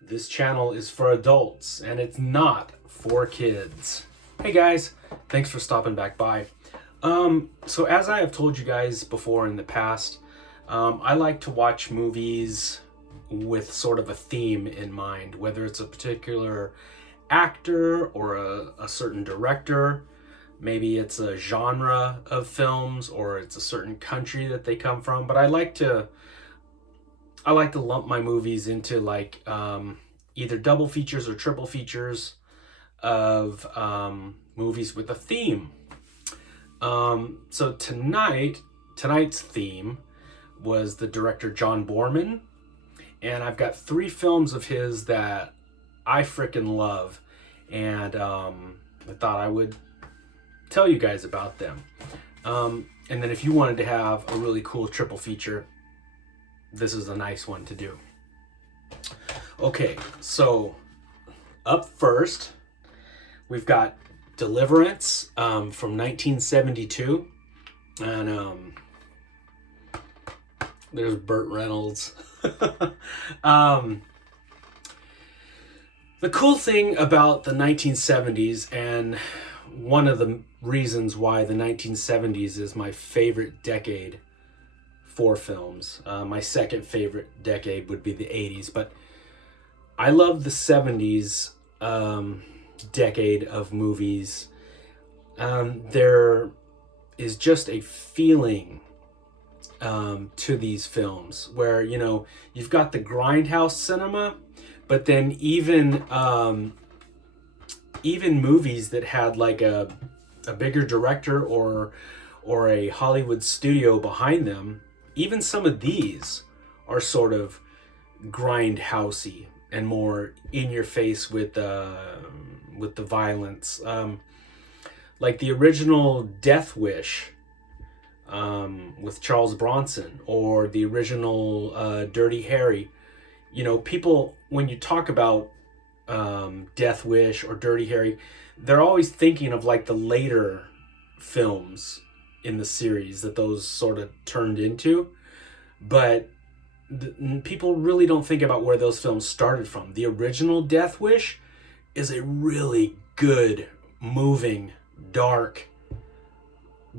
This channel is for adults and it's not for kids. Hey guys, thanks for stopping back by. So as I have told you guys before in the past, I like to watch movies with sort of a theme in mind, whether it's a particular actor or a certain director. Maybe it's a genre of films or it's a certain country that they come from. But I like to lump my movies into like either double features or triple features of movies with a theme. So tonight's theme was the director John Boorman, and I've got 3 films of his that I frickin' love, and I thought I would tell you guys about them. And then if you wanted to have a really cool triple feature, this is a nice one to do. Okay, so up first, we've got Deliverance from 1972. And there's Burt Reynolds. The cool thing about the 1970s, and one of the reasons why the 1970s is my favorite decade for films. My second favorite decade would be the 80s, but I love the 70s decade of movies. There is just a feeling to these films where, you know, you've got the grindhouse cinema, but then even movies that had like a bigger director or a Hollywood studio behind them, even some of these are sort of grindhousey and more in your face with the violence. Like the original Death Wish with Charles Bronson, or the original Dirty Harry. You know, people, when you talk about Death Wish or Dirty Harry, they're always thinking of like the later films in the series that those sort of turned into, but people really don't think about where those films started from. The original Death Wish is a really good, moving, dark,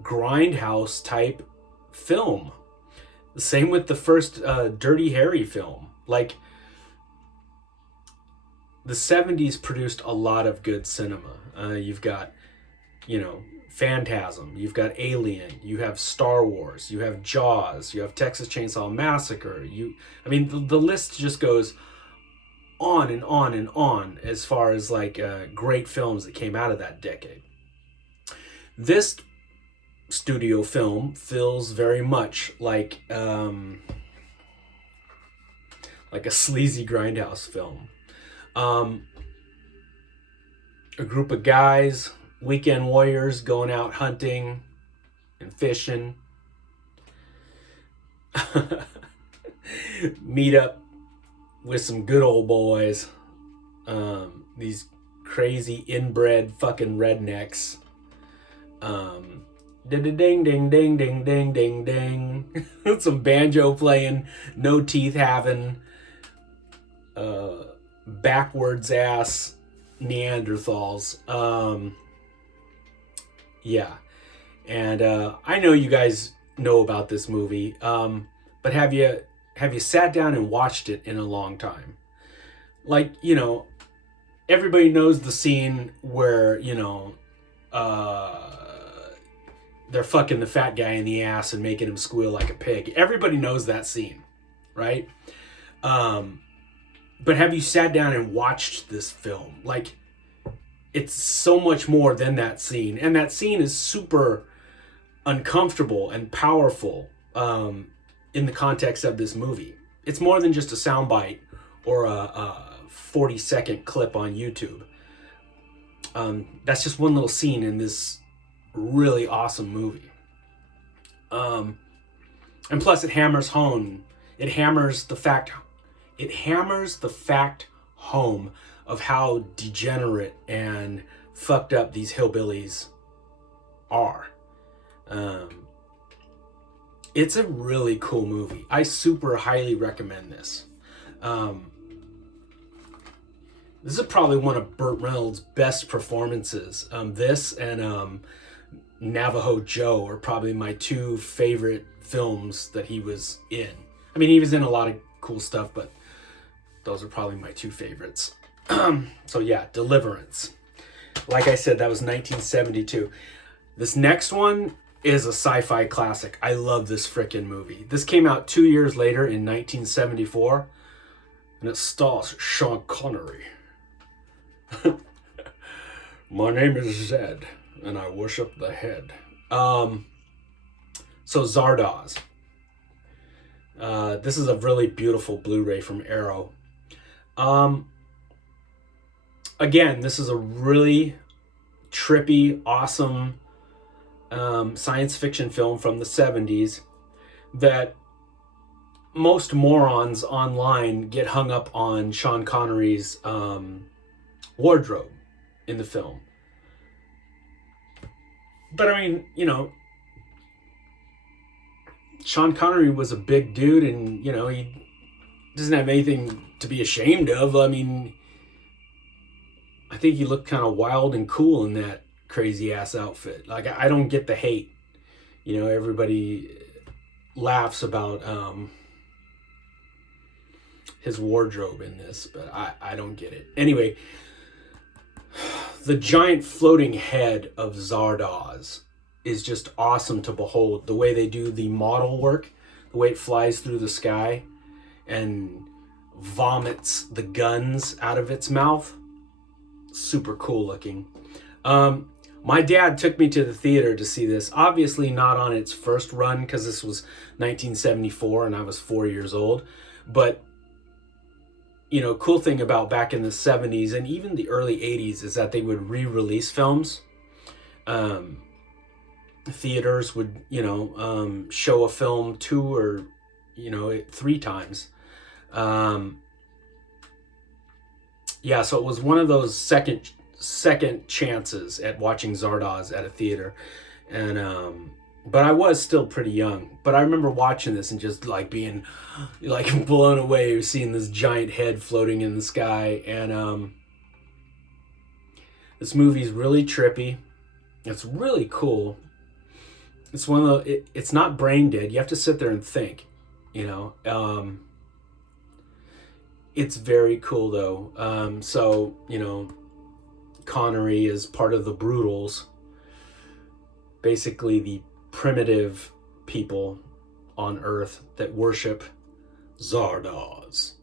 grindhouse type film. The same with the first Dirty Harry film. Like, the 70s produced a lot of good cinema. You've got, you know, Phantasm, you've got Alien, you have Star Wars, you have Jaws, you have Texas Chainsaw Massacre. The list just goes on and on and on as far as like great films that came out of that decade. This studio film feels very much like a sleazy grindhouse film. A group of guys, weekend warriors, going out hunting and fishing, meet up with some good old boys, these crazy inbred fucking rednecks. Ding ding ding ding ding ding ding ding. Some banjo playing, no teeth having, backwards ass Neanderthals. Yeah. And I know you guys know about this movie, but have you sat down and watched it in a long time? Like, you know, everybody knows the scene where, you know, they're fucking the fat guy in the ass and making him squeal like a pig. Everybody knows that scene, right? But have you sat down and watched this film? Like, it's so much more than that scene. And that scene is super uncomfortable and powerful in the context of this movie. It's more than just a soundbite or a 40-second clip on YouTube. That's just one little scene in this really awesome movie. And plus it hammers the fact home of how degenerate and fucked up these hillbillies are. It's a really cool movie. I super highly recommend this. This is probably one of Burt Reynolds' best performances. This and Navajo Joe are probably my two favorite films that he was in. I mean, he was in a lot of cool stuff, but those are probably my two favorites. So yeah, Deliverance. Like I said, that was 1972. This next one is a sci-fi classic. I love this frickin' movie. This came out 2 years later in 1974, and it stars Sean Connery. My name is Zed, and I worship the head. So Zardoz. This is a really beautiful Blu-ray from Arrow. Again, this is a really trippy, awesome science fiction film from the 70s that most morons online get hung up on Sean Connery's wardrobe in the film. But I mean, you know, Sean Connery was a big dude, and you know, he doesn't have anything to be ashamed of. I mean, I think he looked kind of wild and cool in that crazy ass outfit. Like, I don't get the hate. You know, everybody laughs about his wardrobe in this, but I don't get it. Anyway, the giant floating head of Zardoz is just awesome to behold. The way they do the model work, the way it flies through the sky and vomits the guns out of its mouth. Super cool looking. My dad took me to the theater to see this. Obviously not on its first run, because this was 1974 and I was 4 years old. But, you know, cool thing about back in the 70s and even the early 80s is that they would re-release films. Theaters would, you know, show a film 2 or, you know, 3 times. Yeah, so it was one of those second chances at watching Zardoz at a theater. And but I was still pretty young. But I remember watching this and just like being like blown away seeing this giant head floating in the sky. And this movie's really trippy. It's really cool. It's one of the it's not brain dead. You have to sit there and think, you know. It's very cool though. So, you know, Connery is part of the Brutals, basically the primitive people on Earth that worship Zardoz.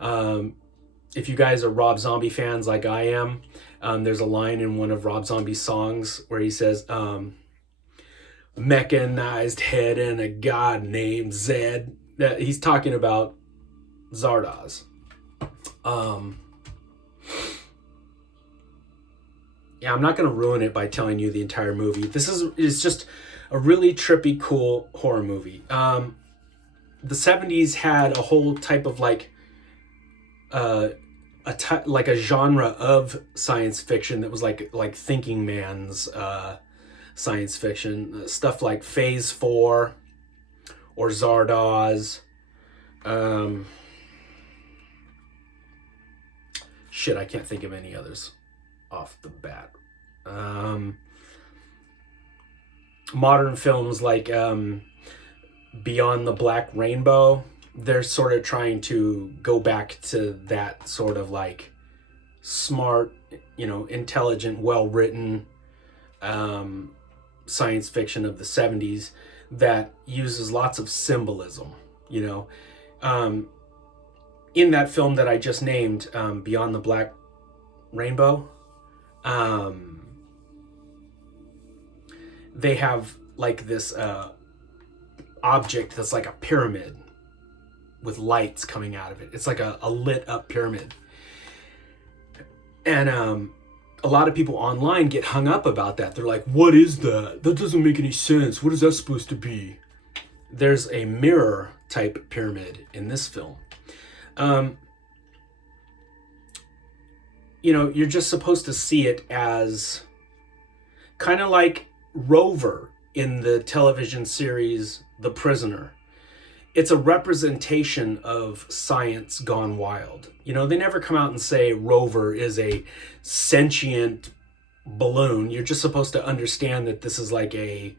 If you guys are Rob Zombie fans like I am, there's a line in one of Rob Zombie's songs where he says, mechanized head and a god named Zed. He's talking about Zardoz. Yeah, I'm not going to ruin it by telling you the entire movie. This is just a really trippy, cool horror movie. The 70s had a whole type of like like a genre of science fiction that was like thinking man's science fiction, stuff like Phase 4 or Zardoz. Shit, I can't think of any others off the bat. Modern films like Beyond the Black Rainbow, they're sort of trying to go back to that sort of like smart, you know, intelligent, well-written science fiction of the 70s that uses lots of symbolism, you know. In that film that I just named, Beyond the Black Rainbow, they have like this object that's like a pyramid with lights coming out of it. It's like a lit up pyramid. And a lot of people online get hung up about that. They're like, what is that? That doesn't make any sense. What is that supposed to be? There's a mirror type pyramid in this film. You know, you're just supposed to see it as kind of like Rover in the television series The Prisoner. it's a representation of science gone wild. You know, they never come out and say Rover is a sentient balloon. You're just supposed to understand that this is like a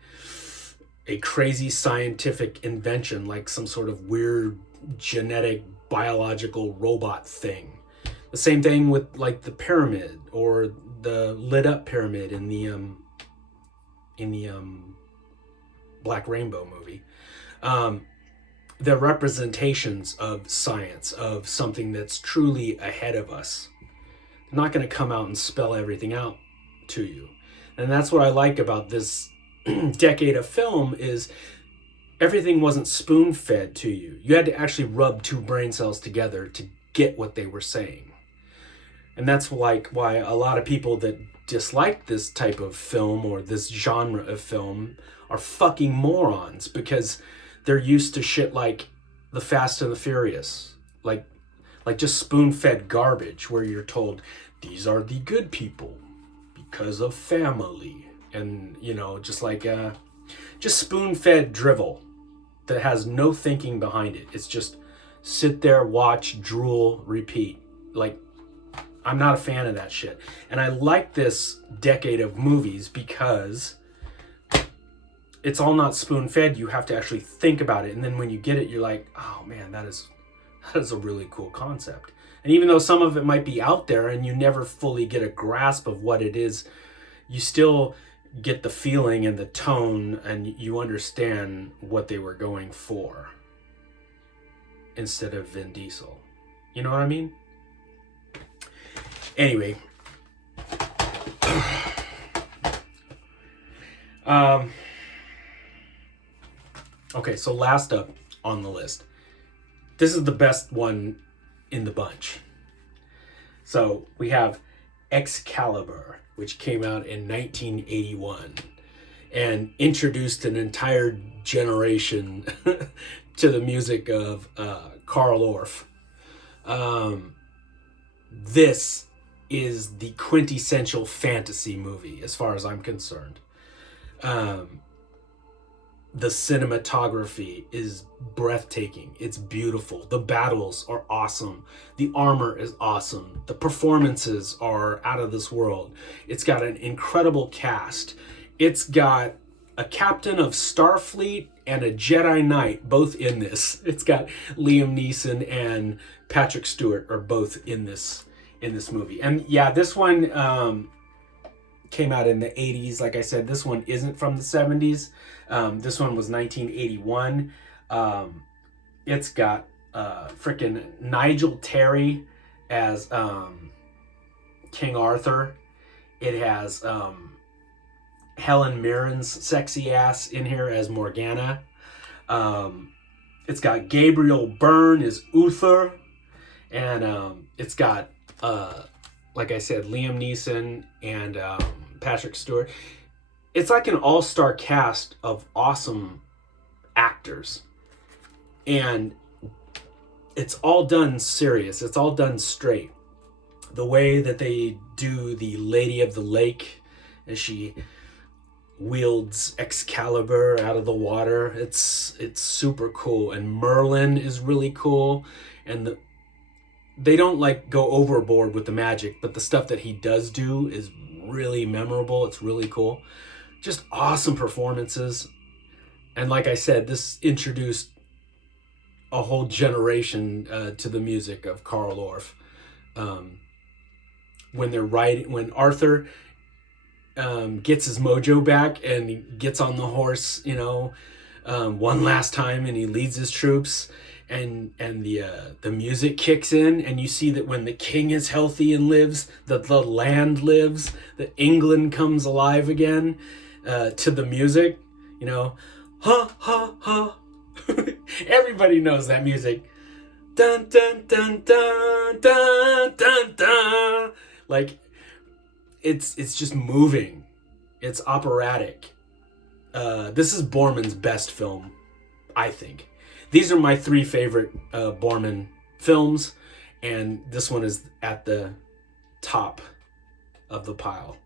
crazy scientific invention, like some sort of weird genetic biological robot thing. The same thing with like the pyramid or the lit up pyramid in the Black Rainbow movie. They're representations of science, of something that's truly ahead of us. They're not going to come out and spell everything out to you. And that's what I like about this decade of film is everything wasn't spoon-fed to you. You had to actually rub two brain cells together to get what they were saying. And that's like why a lot of people that dislike this type of film or this genre of film are fucking morons, because they're used to shit like The Fast and the Furious, like just spoon-fed garbage where you're told these are the good people because of family, and you know, just spoon-fed drivel that has no thinking behind it. It's just sit there, watch, drool, repeat. Like, I'm not a fan of that shit. And I like this decade of movies because it's all not spoon-fed. You have to actually think about it. And then when you get it, you're like, oh man, that is a really cool concept. And even though some of it might be out there and you never fully get a grasp of what it is, you still get the feeling and the tone, and you understand what they were going for instead of Vin Diesel. You know what I mean? Anyway. Okay, so last up on the list. This is the best one in the bunch. So we have Excalibur, which came out in 1981 and introduced an entire generation to the music of Carl Orff. This is the quintessential fantasy movie as far as I'm concerned. The cinematography is breathtaking. It's beautiful. The battles are awesome. The armor is awesome. The performances are out of this world. It's got an incredible cast. It's got a captain of Starfleet and a Jedi Knight both in this. It's got Liam Neeson and Patrick Stewart are both in this movie. And yeah, this one came out in the 80s. Like I said, this one isn't from the 70s. This one was 1981. It's got freaking Nigel Terry as King Arthur. It has Helen Mirren's sexy ass in here as Morgana. It's got Gabriel Byrne as Uther. And it's got, like I said, Liam Neeson and Patrick Stewart. It's like an all-star cast of awesome actors. And it's all done serious. It's all done straight. The way that they do the Lady of the Lake as she wields Excalibur out of the water, it's super cool. And Merlin is really cool. And they don't like go overboard with the magic, but the stuff that he does do is really memorable. It's really cool. Just awesome performances. And like I said, this introduced a whole generation to the music of Carl Orff. When Arthur gets his mojo back and he gets on the horse, one last time, and he leads his troops, and the music kicks in, and you see that when the king is healthy and lives, that the land lives, that England comes alive again to the music, ha ha ha. Everybody knows that music. Dun dun dun dun dun dun dun. Like, it's just moving. It's operatic. This is Boorman's best film, I think. These are my three favorite Boorman films, and this one is at the top of the pile,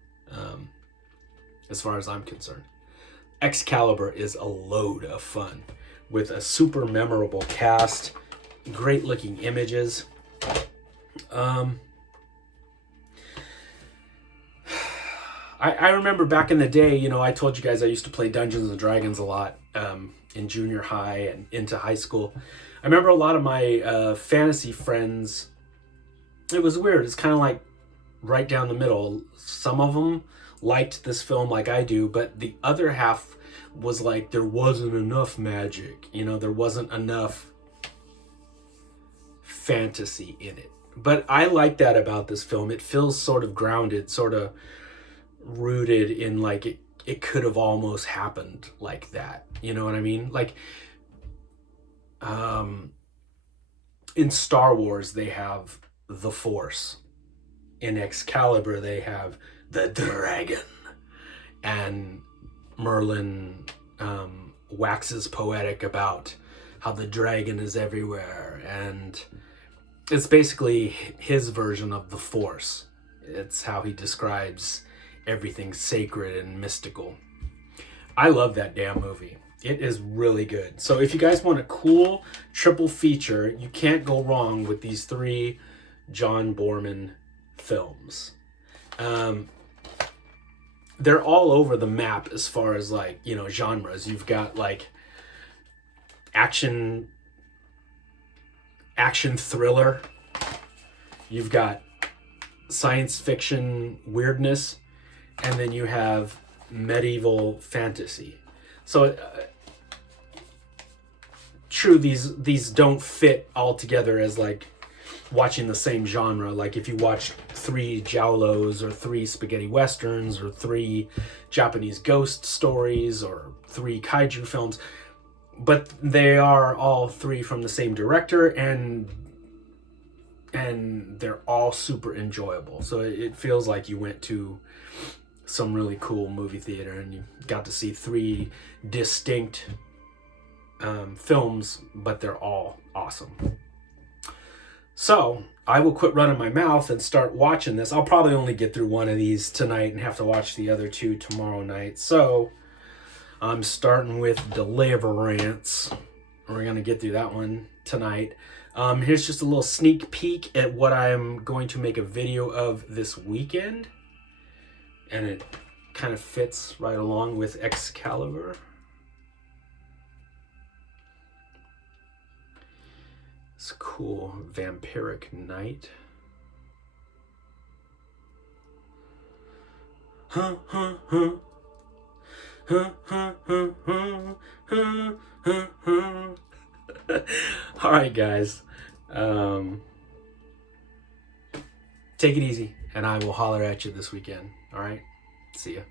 as far as I'm concerned. Excalibur is a load of fun. with a super memorable cast, great looking images. I remember back in the day, you know, I told you guys I used to play Dungeons and Dragons a lot in junior high and into high school. I remember a lot of my fantasy friends, it was weird. It's kind of like right down the middle. Some of them liked this film like I do, but the other half was like, there wasn't enough magic. You know, there wasn't enough fantasy in it. But I like that about this film. It feels sort of grounded, sort of rooted in like it could have almost happened like that. You know what I mean? Like in Star Wars they have the Force. In Excalibur they have the dragon. And Merlin waxes poetic about how the dragon is everywhere, and it's basically his version of the Force. It's how he describes everything sacred and mystical. I love that damn movie. It is really good. So if you guys want a cool triple feature, you can't go wrong with these 3 John Boorman films. They're all over the map as far as like, you know, genres. You've got like action thriller. You've got science fiction weirdness, and then you have medieval fantasy. So true, these don't fit all together as like watching the same genre. Like if you watch 3 giallos or 3 spaghetti westerns or 3 Japanese ghost stories or 3 kaiju films, but they are all 3 from the same director, and they're all super enjoyable. So it feels like you went to some really cool movie theater and you got to see 3 distinct films, but they're all awesome. So I will quit running my mouth and start watching this. I'll probably only get through one of these tonight and have to watch the other 2 tomorrow night. So I'm starting with Deliverance. We're going to get through that one tonight. Here's just a little sneak peek at what I'm going to make a video of this weekend. And it kind of fits right along with Excalibur. It's a cool vampiric night. Huh, huh, huh. Huh, huh, huh, huh, huh, huh, huh. All right, guys. Take it easy, and I will holler at you this weekend. All right? See ya.